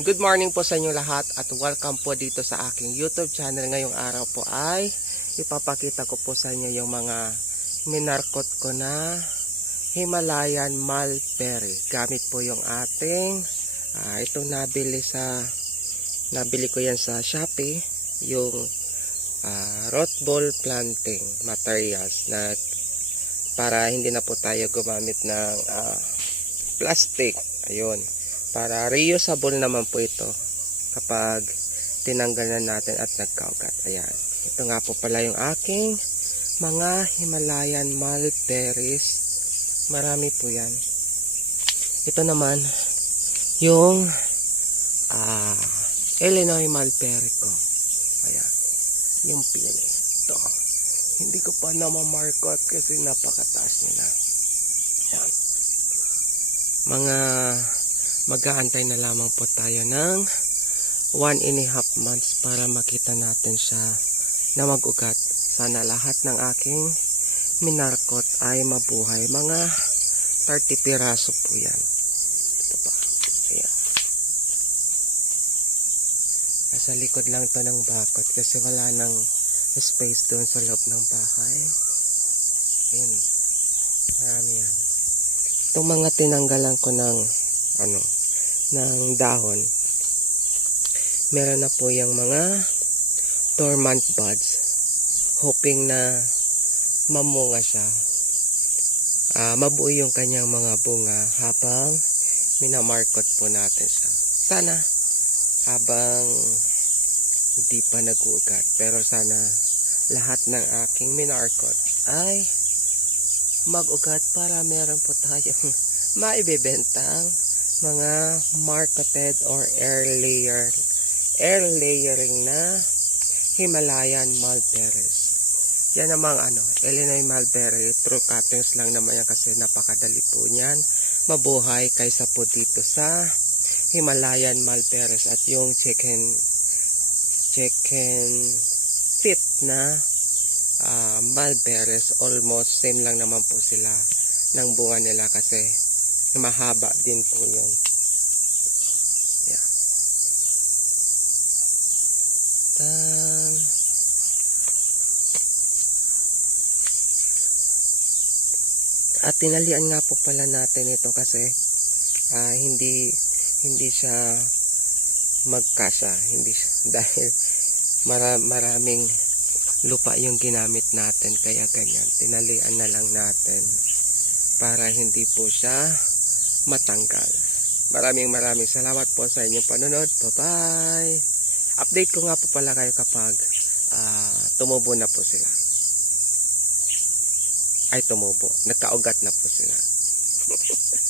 Good morning po sa inyo lahat at welcome po dito sa aking YouTube channel. Ngayong araw po ay ipapakita ko po sa inyo yung mga minarkot ko na Himalayan Mulberry. Gamit po yung ating ah, itong nabili sa nabili ko yan sa Shopee yung ah, root ball planting materials na para hindi na po tayo gumamit ng ah, plastic. Ayun para reusable naman po ito kapag tinanggal na natin at nagkaugat. Ayan. Ito nga po pala yung aking mga Himalayan mulberries. Marami po yan. Ito naman yung ah, Illinois mulberry ko. Ayan. Yung pili. Ito. Hindi ko pa namamarkot kasi napakataas nila. Ayan. Mga mag-aantay na lamang po tayo ng one and a half months para makita natin siya na mag-ugat. Sana lahat ng aking minarkot ay mabuhay. Mga 30 piraso po yan. Ito pa. Ayan. Nasa likod lang to ng bakot kasi wala nang space doon sa loob ng bahay. Ayan. Marami yan. Itong mga tinanggalan ko ng ano, ng dahon, meron na po yung mga dormant buds, hoping na mamunga siya. Ah, mabuo yung kanyang mga bunga habang minamarkot po natin siya. Sana habang hindi pa nag-uugat, pero sana lahat ng aking minarkot ay mag-ugat para meron po tayong maibebentang mga marketed or air layer air layering na Himalayan mulberries. Yan namang ano, Illinois mulberry, true cuttings lang naman yan kasi napakadali po niyan mabuhay kaysa po dito sa Himalayan mulberries at yung chicken chicken fit na ah, mulberries almost same lang naman po sila ng bunga nila kasi mahaba din po yun. Yeah. Tan. At tinalian nga po pala natin ito kasi ah, hindi hindi siya magkasa, hindi siya, dahil mara, maraming lupa yung ginamit natin kaya ganyan tinalian na lang natin para hindi po siya matanggal. Maraming maraming salamat po sa inyong panonood. Bye-bye! Update ko nga po pala kayo kapag ah, tumubo na po sila. Ay, tumubo. Nagkaugat na po sila.